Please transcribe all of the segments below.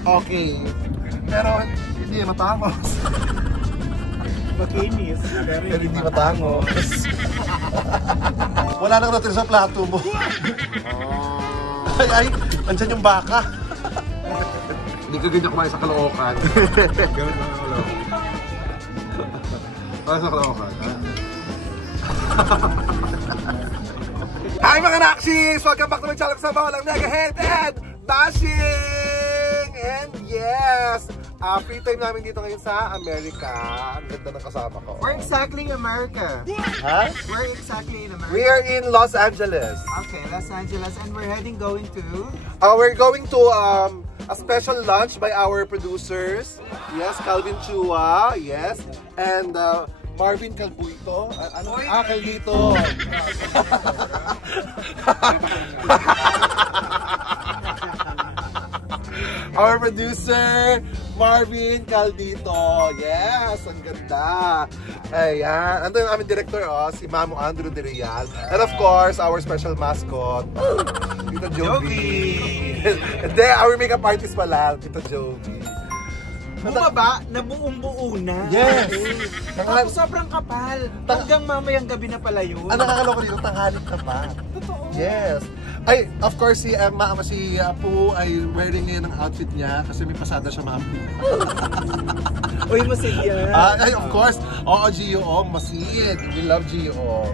Okay. Pero hindi matangos. Makinis. Pero hindi matangos. Wala nang natin sa plato mo. Ay, andyan yung baka. Hindi ka ganyan kumain sa Caloocan. Gawin mo ang ulo. Kumain sa Caloocan, ha? Hi mga Nakshis! Welcome back to my channel sa Walang Nagahead and Bashing! And yes! Free time namin dito ngayon sa Amerika. Ang ganda ng kasama ko. Where exactly in America? Ha? Where exactly in America? We are in Los Angeles. Okay, Los Angeles. And we're going to... We're going to a special lunch by our producers. Yes, Calvin Chua. Yes. And Marvin Calbuito. Calvito. Our producer, Marvin Caldito. Yes, ang ganda. Ayan. Ando yung aming director, si Mamo Andrew De Real. And of course, our special mascot, Tita Jovi. And then, our makeup artist pala, Tita Jovi. Bumaba na buong-buo na. Yes. Tapos sobrang kapal. Hanggang mamayang gabi na pala yun. Ang nakakaloka dito, tanghalit na pa. Totoo. Yes. Ay, of course, si Apu ay wearing ngayon ang outfit niya kasi may pasada siya, Apu. Uy, masaya. Ay, of course. Oo, Gio, masid. We love Gio.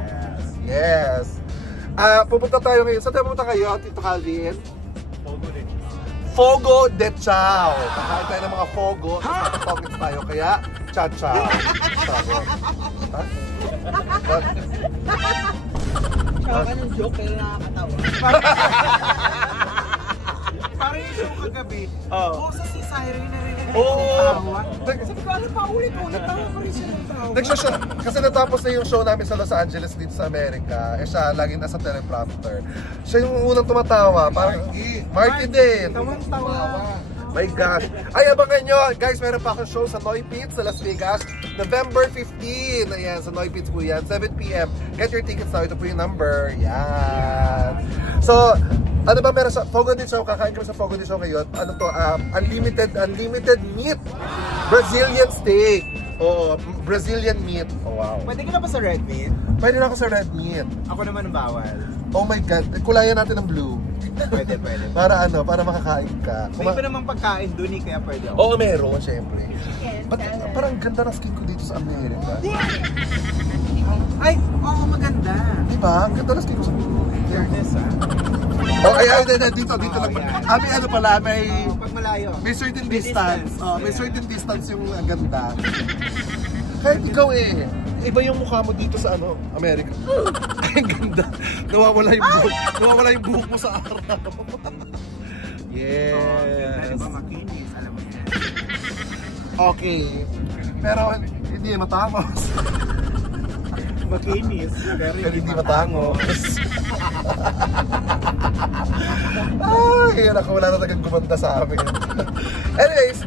Yes. Pupunta tayo ngayon. Saan tayo pupunta kayo, Tito Calvin? Fogo de Chao. Kakain tayo ng mga fogo. Tapos tayo. Kaya, cha-chow. Tsaka ka ng joke, pero nakakatawa. Parang yung show kagabi. Sa si Siren na rin ang tawa. Sabi ko, ano pa ulit-ulit tawa pa rin siya ng tawa. Kasi natapos na yung show namin sa Los Angeles dito sa Amerika. Siya laging nasa teleprompter. Siya yung unang tumatawa. Marky din. Tawang-tawa. My gosh. Ay, abangan nyo. Guys, meron pa akong show sa Noy Pits sa Las Vegas. November 15. Ayan, sa Noy Pits po yan. 7 PM. Get your tickets now. Ito po yung number. Yan. So, ano ba meron sa Fogo de Chao? Kakain kami sa Fogo de Chao ngayon. Ano to? Unlimited meat. Brazilian steak. Oh, Brazilian meat. Oh, wow. Pwede ka na ba sa red meat? Pwede na ako sa red meat. Ako naman ang bawal. Oh my God. Kulayan natin ng blue. Pwede. Para para makakain ka. May iba namang pagkain dun kaya pwede ako. Oo, meron, syempre. Parang ganda ng skin ko dito sa Amerika. Ay, oo, maganda. Diba? Ang ganda ng skin ko sa Fairness, Oh, dito lang. May ano pala, pag malayo. may certain distance. May certain distance yung ganda. Kahit ikaw iba yung mukha mo dito sa Amerika. Ay, ang ganda. Nawawala yung buhok mo sa araw. Yes. Diba makinis, alam mo yan. Okay. Pero hindi matangos. Makinis, pero hindi matangos. Ay, wala na tagang gumanda sa amin. Anyways,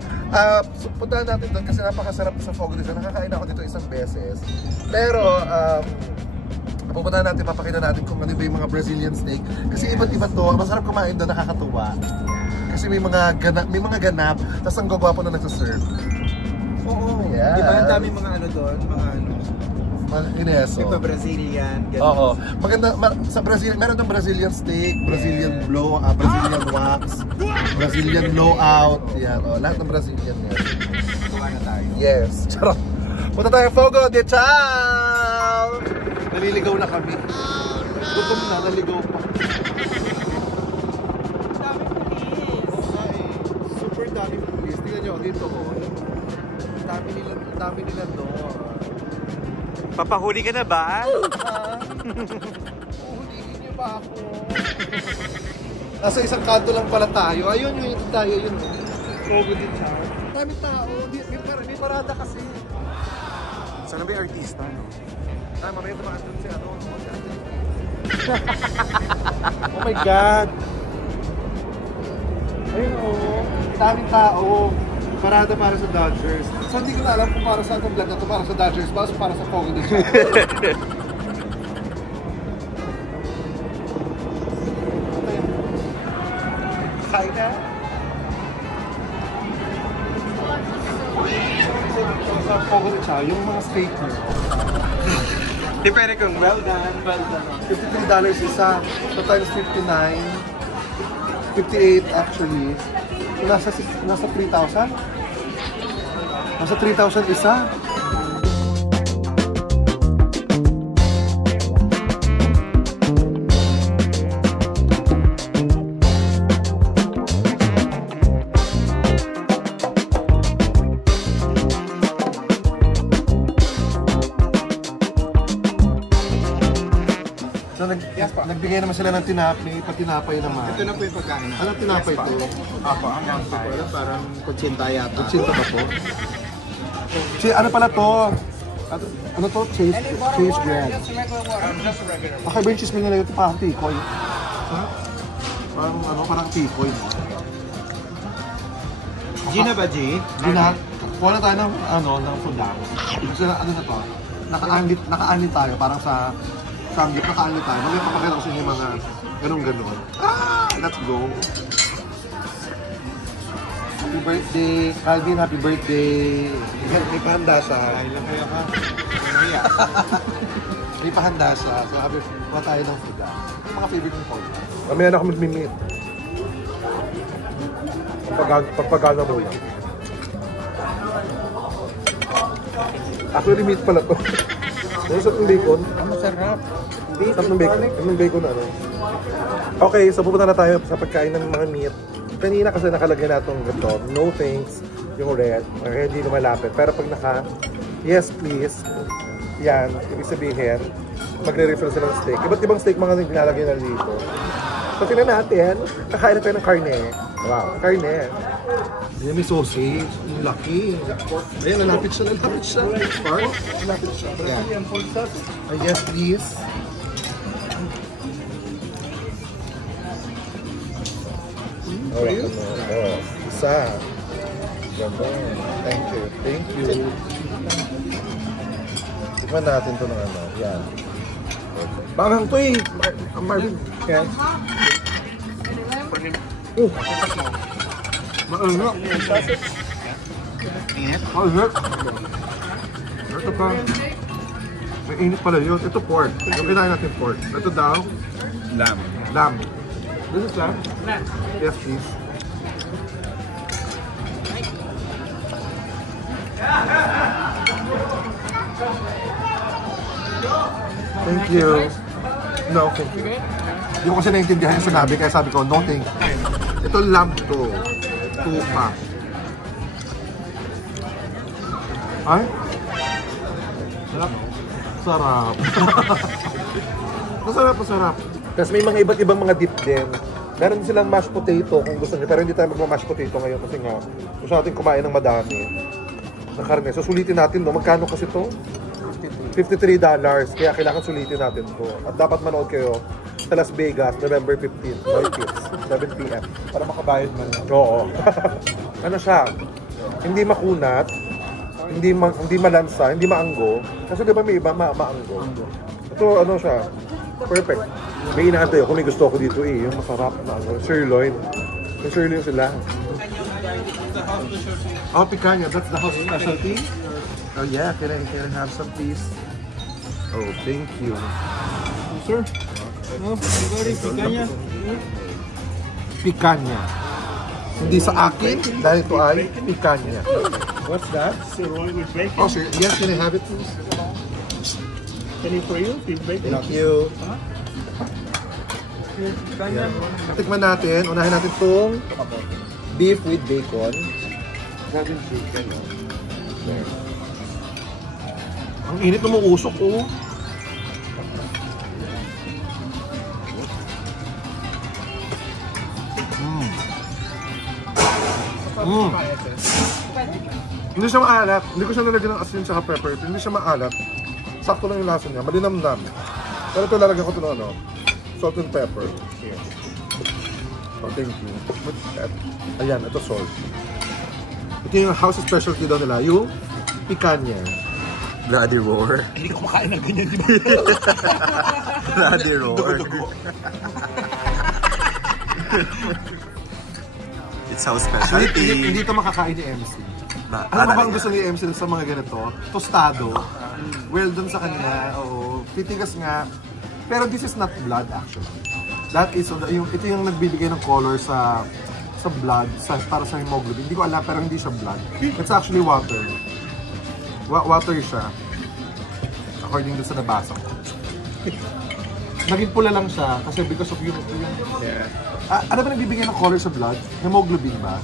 puntahan natin doon kasi napakasarap sa Fogo de Chao. Nakakain ako dito isang beses. Pero, pupuntahan natin, papakita natin kung ano ba yung mga Brazilian steak. Kasi iba't iba to. Masarap kumain doon, nakakatuwa. Kasi may mga ganap, tapos ang gagwapo na nagsaserve. Oo. Yeah. Diba ang dami mga doon? Mga kineso. Diba Brazilian? Oo. Maganda, sa Brazil, meron ng Brazilian steak, Brazilian Brazilian wax, Brazilian blowout. Yan, lahat ng Brazilian yan. Tuwa na tayo. Yes. Charot. Punta tayo, Fogo de Chao! Naliligaw na kami. Gutom na, naligaw pa. Super daming pulis. Tingnan nyo, dito ko. Dami nila doon. Papahuli ka na ba? Hulihin niyo ba ako? Nasa isang kanto lang pala tayo. Ayun yung tayo yun. Fogo de Chao. Daming tao. May parada kasi. Sana ba yung artista, no? Mamaya tumakas doon si Oh my God! Ayun daming tao. Parada para sa Dodgers. So hindi ko na alam kung para sa itong vlog na ito para sa Dodgers ba o para sa Fogo de Chao. Kain na? sa Pogo de Chao, yung mga steak mo. Depende kung well done. $53 isa. So times 59. 58 actually. So nasa 3,000? Nasa 3,000 isa. So nagbigay naman sila ng tinapay naman. Ito na po yung pagkain. Ano tinapay ito? Apo, hanggang tayo. Parang kutsinta yata. Kutsinta ba po? Ano pala to? Ano to? Cheese bread. Okay ba yung cheese bread nila ito? Parang tikoy. Parang tikoy. Gina ba, G? Gina, kuha na tayo ng fuda. Kasi ano na to? Naka-anlit tayo. Parang sa sanggip, naka-anlit tayo. Mamaya papakita ko sa inyo yung mga ganun-ganun. Let's go! Happy birthday, Calvin, happy birthday! May pahanda siya. Ay, lang kaya ka. May pahanda siya. So, kuha tayo ng fuda. Yung mga favorite ng food. Mamaya na ako mag-meet. Pagpagana muna. Actually, meat pala to. Ano sa bacon? Ang masarap. Sarap ng bacon. Yung bacon ano. Okay, so pupunta na tayo sa pagkain ng mga meat. Kanina kasi nakalagay na itong ganito. No thanks. Yung red. Kaya hindi lumalapit. Pero pag yes please. Yan. Ibig sabihin, magre-refill sila ng steak. Iba't ibang steak mga nilalagay na dito. So tingnan natin. Kakain na tayo ng karne. Wow, karne. Ayan, may sausage. Yung laki. Ayan, nalapit siya. Park. Nalapit siya. Ayan. Yes, please. Isa. Ganda. Thank you. Tikman natin ito ng ano. Yan. Parang ito eh. Marvin. Yan. Maanap. Init? Init. Ito pa. May init pala yun. Ito pork. Yung kinain natin pork. Ito daw. Lamb. This is lamb? Yes, please. Thank you. No, thank you. Hindi ko kasi naintindihan yung sinabi, kaya sabi ko, no thank you. Ito lamb to. Tupa. Ay? Sarap. Masarap. Tapos may mga iba't ibang mga dip din. Meron silang mashed potato kung gusto niyo. Pero hindi tayo magma-mashed potato ngayon kasi nga gusto natin kumain ng madami na karne. So sulitin natin, no? Magkano kasi to? $53. Kaya kailangan sulitin natin to. At dapat manood kayo sa Las Vegas, November 15, Noypits, 7 p.m. Para makabayad man. Oo. Ano siya? Hindi makunat, hindi malansa, hindi maanggo. Kasi di ba may iba maanggo? Ito ano siya? Perfect. May inaantay ako, may gusto ako dito eh. Yung masarap na ano, sirloin. May sirloin sila. Oh, picanha. That's the house specialty? Oh yeah, can I have some please? Oh, thank you. Sir? No, picanha. Picanha. Hindi sa akin, dahil ito ay picanha. What's that? Sirloin with bacon. Oh, sir. Yes, can I have it please? Any for you? With bacon? Thank you. Yan. Tikman natin. Unahin natin itong beef with bacon. Natin chicken. There. Ang init na usok ko. Hindi siya maalat. Hindi ko siya nalagyan ng asin sa pepper. Hindi siya maalat. Sakto lang yung lasa niya. Malinamnam. Pero ito lalagyan ko ito ng ano, salt and pepper. Here. Oh, thank you. What's that? Ayan, ito salt. Ito yung house specialty daw nila. Yung picanha. Bloody roar. Hindi ko makain ng ganyan, di ba? Bloody roar. It's our specialty. Hindi ito makakain ni MC. Ano ba bang gusto ni MC sa mga ganito? Tostado. Well done sa kanya. Oo. Titigas nga. Pero this is not blood actually. That is, ito yung nagbibigay ng color sa blood, para sa hemoglobin. Hindi ko alam, pero hindi siya blood. It's actually water. Water siya. According to sa nabasa ko. Naging pula lang siya kasi because of yung Yeah. ano ba nagbibigay ng color sa blood? Hemoglobin ba?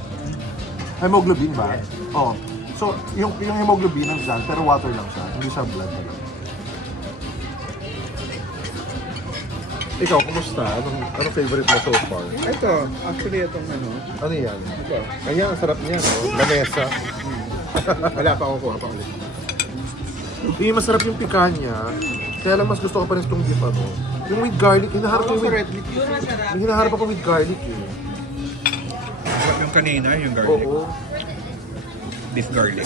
Hemoglobin ba? Oh. So, yung hemoglobin ng blood, pero water lang siya. Hindi siya blood talaga. Ikaw, kumusta? Anong favorite mo so far? Ito, actually itong ano. Ano yan? Ito. Ayan, ang sarap niya, no? Lamesa. Wala pa ako kuha pa ulit. Yung masarap yung pikanya. Kaya lang mas gusto ko pa rin itong beef, ano? Yung with garlic, hinaharap ako with garlic, eh. Yung kanina, yung garlic. Oo. Beef garlic.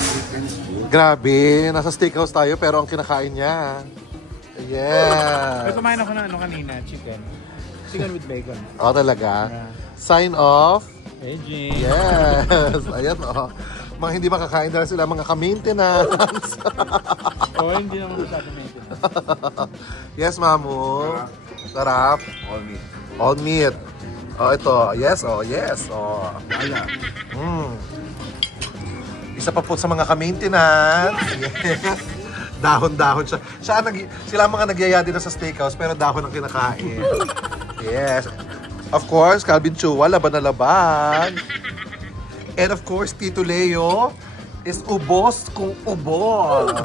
Grabe, nasa steakhouse tayo pero ang kinakain niya. Yeah. Pero kumain ako ng ano kanina, chicken. Chicken with bacon. Oh, talaga? Sign off. Aging. Yes. Ayan, oh. Mga hindi makakain dahil sila mga ka-maintenance. Oo, hindi naman masyado maintenance. Yes, Mamu. Sarap. All meat. All meat. Oh, ito. Yes, oh, yes. Oh. Ala. Isa pa po sa mga ka-maintenance. Yes. Dahon-dahon siya. Sila ang mga nagyaya dito sa steakhouse pero dahon ang kinakain. Yes. Of course, Calvin Chua, laban na laban. And of course, Tito Leo is ubos kung ubos.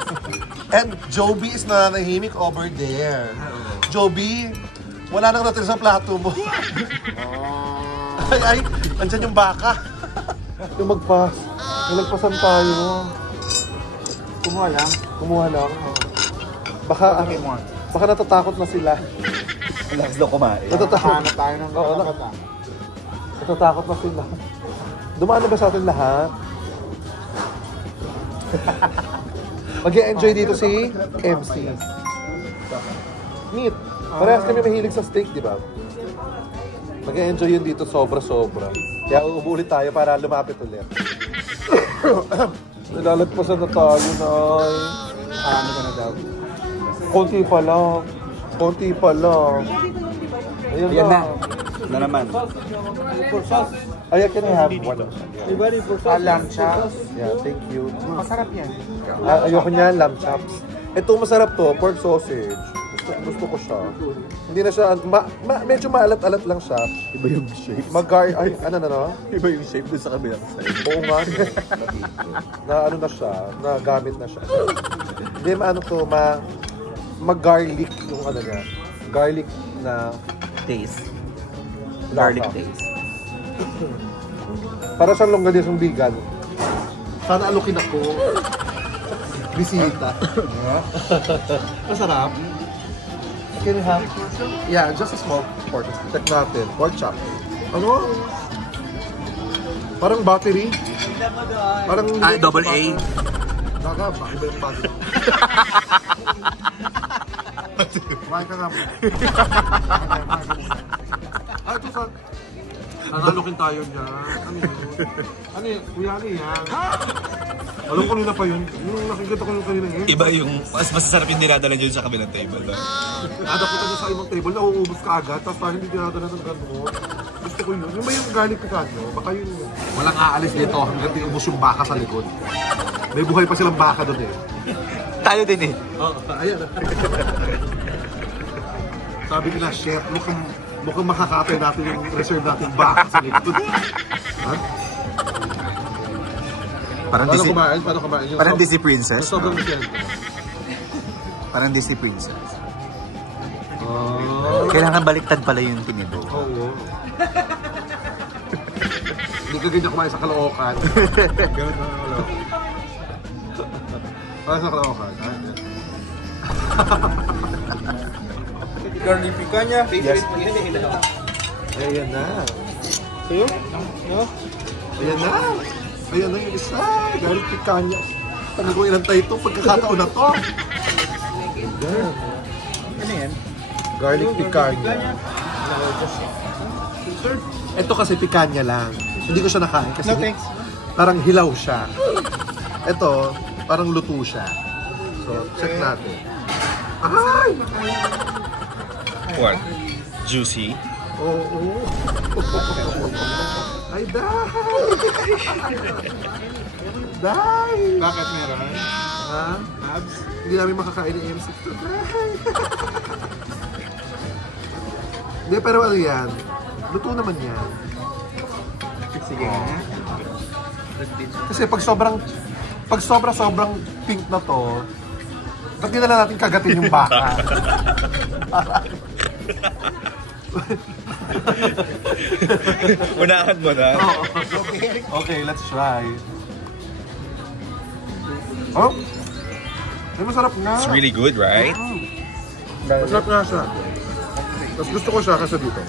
And Joby is nananahimik over there. Joby, wala nang natira sa plato mo. Ay, andyan yung baka. Yung magpas. Yung nagpasan tayo. Kumuha lang. Baka natatakot na sila. Relax daw kumain. Natatakot tayo ng natatakot na sila. Dumaan na ba sa atin lahat? Mag-i-enjoy dito si MC. Meat. Parehas kami mahilig sa steak, di ba? Mag-i-enjoy yun dito sobra-sobra. Kaya uulit tayo para lumapit ulit. Nalalagpasan na tayo, Nay. Ano ka na daw? Konti pa lang. Ayan na. Na naman. Ay, can I have one? Lamb chops. Yeah, thank you. Masarap yan. Ayoko niyan, lamb chops. Ito masarap to, pork sausage. Gusto ko siya. Hindi na siya, medyo maalat-alat lang siya. Iba yung shape. Ay, ano? Iba yung shape dun sa kabilang side. Oo nga. Na ano na siya, na gamit na siya. Hindi, mag-garlic yung ano niya. Garlic na Taste. garlic taste. Para siyang longganisang vegan. Sana alukin ako. Bisita. Masarap. Can you have? Yeah, just a small portion. Check natin. Pork chop. Ano? Parang battery. Parang... Double A. Daga, bakit ba yung battery? Kumain ka nga mo. Ito sa... Nanalukin tayo niya. Ano yun? Kuya, ano yan? Alam ko nila pa yun. Yung nakikita ko yung kanina yun. Iba yung, mas masasarap yung dinadala dyan sa kabilang table. Nadakita niya sa ibang table, nauubos ka agad, tapos parang hindi dinadala ng gano'n. Gusto ko yun. Yung ba yung garlic picanyo? Baka yun. Walang aalis dito hanggang tinubos yung baka sa likod. May buhay pa silang baka doon eh. Tayo din eh. Oo, ayan. Sabi nila, chef, mukhang makakapay natin yung reserve natin baka sa likod. Ha? Paano kumain yung... Parang Disney Princess. Sobrang siyan. Parang Disney Princess. Oh. Kailangan baliktad pala yung tinido. Oo. Hindi ka ganyan kumain sa Caloocan. Ganun na Caloocan. Kumain sa Caloocan. Garlic picanha. Yes. Ayan na. Sa'yo? No? Ayan na. Ayan na yung isa. Garlic picanha. Tagal ko inantay ito. Pagkakataon na to. Ayan. Ano yan? Garlic picanha. Ito kasi picanha lang. Hindi ko siya nakain kasi No thanks. parang hilaw siya. Ito, parang luto siya. So, check natin. Ay! What? Juicy? Oo. Ay, Day! Day! Bakit meron? Ha? Abs? Hindi namin makakain ng MC to, Day! Hindi, pero ano yan? Luto naman yan. Sige nga. Kasi pag sobrang pink na to, ba't di na lang natin kagatin yung baka? Unahan mo na. Okay, let's try. Oh? Ay, masarap nga. It's really good, right? Masarap nga siya. Tapos gusto ko siya kasi dito.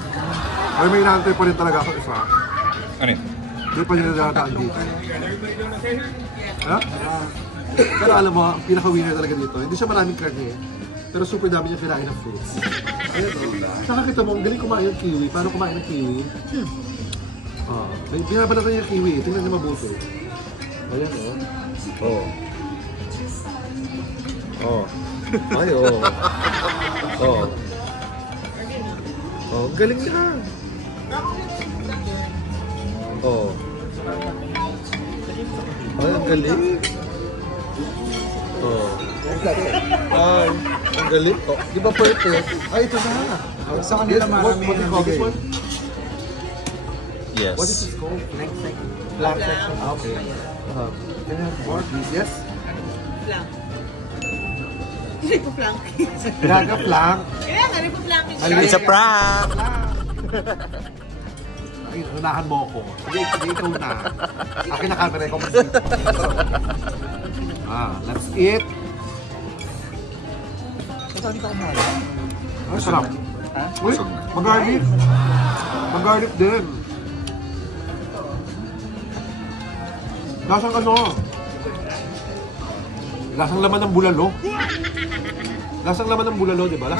Ay, may inaantay pa rin talaga ako isa. Ano yun? Hindi pa nila nakataan dito. Ha? Pero alam mo, ang pinaka-winner talaga dito, hindi siya maraming karne. Pero super dami niya kinain ng fruits. Ayan o. Saka kita mo, ang galing kumain ng kiwi. Paano kumain ng kiwi? Binabalatan niya yung kiwi. Tingnan niya mabuti. Ayan o. Oo. Oo. Ay, oo. Oo. Oh, galing niya. Oh. Ay, ang galing. Oh. Ay, ang galing. Oh, di ba purple? Ay, ito na. Sa kanila marami what do you call this one? Yes. What is this called? Black section. Okay. Can I have more, please? Yes? Flank. Hindi ko flank. Graga flank. Kaya nga, rin po flank. It's a prank! Ay, unahan mo ako. Sige, ikaw na. Akin na camera, ikaw mas let's eat. Ito hindi ka kumala. Ay, sarap. Uy, mag-garlic. Mag-garlic din. Lasang ano? Lasang laman ng bulalo. Lasang laman ng bulalo, di ba?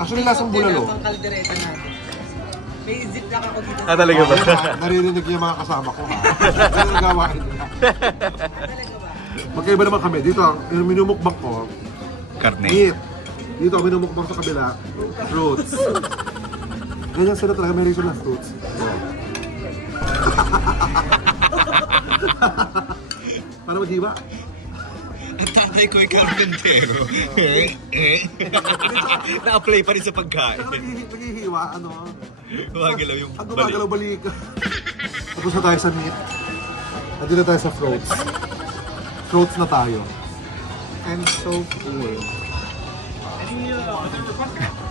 Actually, lasang bulalo. Ang kaldereta natin. May ziplock ako dito. Talaga ba? Naririnig niya mga kasama ko. Ano nagawain nila? Talaga ba? Magkaiba naman kami. Dito, yung minumukbang ko, Karne. meat. Dito, minumukbang sa kabila, fruits. Ganyan sila talaga, may reason ng fruits. Para mag-iba. Ang tatay ko ay karpentero. Na-apply pa rin sa pagkain. Pero naghihiwa, ano? Gumagalaw yung Ang balik. gumagalaw balik. Tapos na tayo sa meat. Nandito na tayo sa fruits. Fruits na tayo. I'm so full.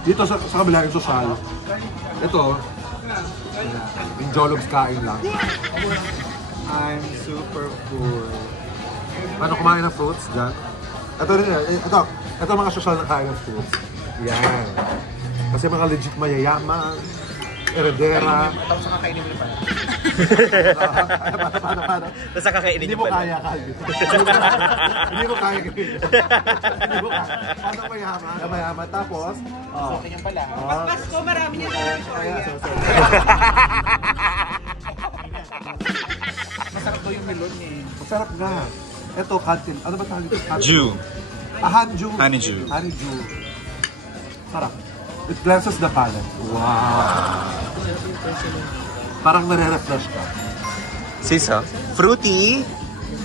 Dito sa kabila yung social. Ito, yung Jolobs kain lang. I'm super full. Paano kumain ng fruits dyan? Ito rin, ito mga social na kain ng fruits. Yan. Kasi mga legit mayayaman, heredera. Tapos nakakainin mo pa. Paano? Tapos kakainin Hindi niyo mo pala. kaya, Calvin. Hindi mo kaya. Hindi mo kaya. Paano mayaman? Mayaman. Tapos, Okay yan pala. Pag Pasko, marami niya sa Victoria. Masarap daw yung melon eh. masarap nga. Ito, kantin. Ano ba tawag ito? Jew. Hanju. Honeydew. Honeydew. Sarap. It blesses the palate. Wow. Parang nare-refresh ka. Sisa? Fruity?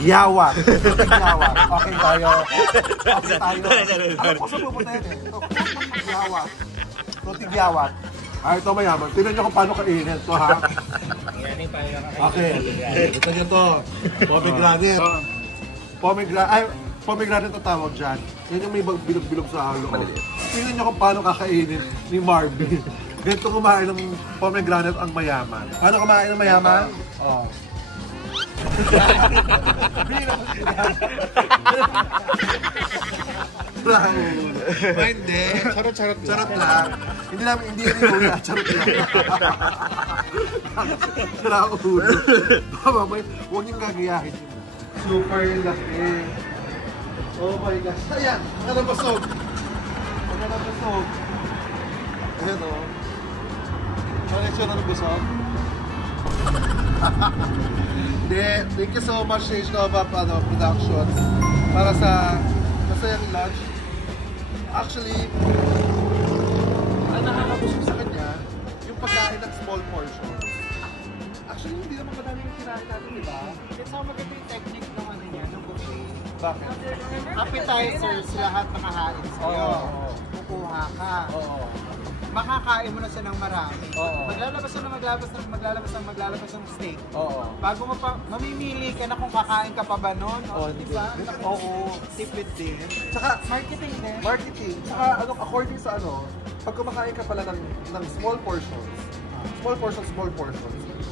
Yawat. Yawat. Okay tayo. Okay tayo. Alam ko sa pupunta yan eh. Ito, yawat. Fruity yawat. Ay, ito mayaman. Tingnan nyo kung paano kainin ito, ha? Okay. Ito nyo to. Pomegranate. Pomegranate ang tawag dyan. Yan yung may bilog-bilog sa loob. Tingnan nyo kung paano kakainin ni Marvin. Ganito kumain ng pomegranate ang mayaman. Paano kumain ng mayaman? Oh. Hindi. Charot-charot lang. Charot lang. Hindi rin ulo. Charot lang. Sira ang ulo. Mamay, huwag niyong gagayahin yun. Super laki. Oh my gosh. Ayan, ang nabasog. Ang nabasog. Ayan o. Connection na nabasog. Thank you so much Stage Nova Productions para sa masayang lunch. Actually, ang nakakabusog sa kanya, yung pagkain ng small portion. Actually, hindi naman madami yung kinain natin, di ba? It's how maganda yung technique ng ano niya, ng buffet. Bakit? Appetizers, lahat nakahain sa'yo. Kukuha ka. Makakain mo na siya ng marami. Maglalabas ng steak. Bago mo pa, mamimili ka na kung kakain ka pa ba nun. Diba? Oo. Tipid din. Tsaka, Marketing din. marketing. Tsaka, according sa pag kumakain ka pala ng small portions, small portions,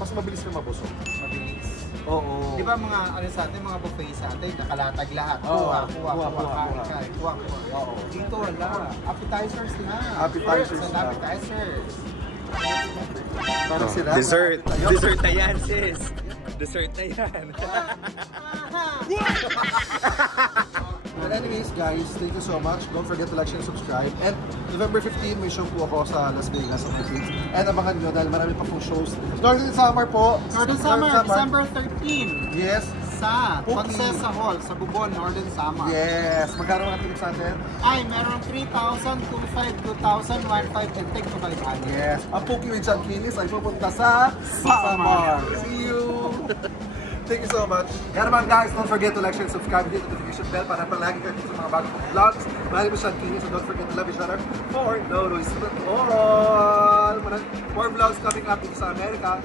mas mabilis ka mabusog. Mabilis. Oo. Di ba mga sa atin, mga buffet sa atin, nakalatag lahat. Kuha. Oo. Dito wala. Appetizers na. Appetizers First, na. appetizers. Parang sila. Dessert. Dessert na yan, sis. Dessert na yan. But anyways, guys, thank you so much. Don't forget to like, share, and subscribe. And November 15, may show po ako sa Las Vegas sa my page. And abangan nyo dahil marami pa pong shows. Northern Summer po. Northern Summer, December 13. Yes. Sa Booking. Concessa Hall, sa Bubon, Northern Summer. Yes. Magkano ang ticket sa atin? Ay, meron 3,000, 2,500, 2,000, 1,500, and take to 500. Yes. Ang Poki with John Kinis ay pupunta sa Samar. See you. Thank you so much. Kaya naman guys, don't forget to like, share, and subscribe. Hit the notification bell para palagi kayo dito sa mga bagong vlogs. Maraming Sean Kinis, so don't forget to love each other for no noise at all. More vlogs coming up dito sa Amerika.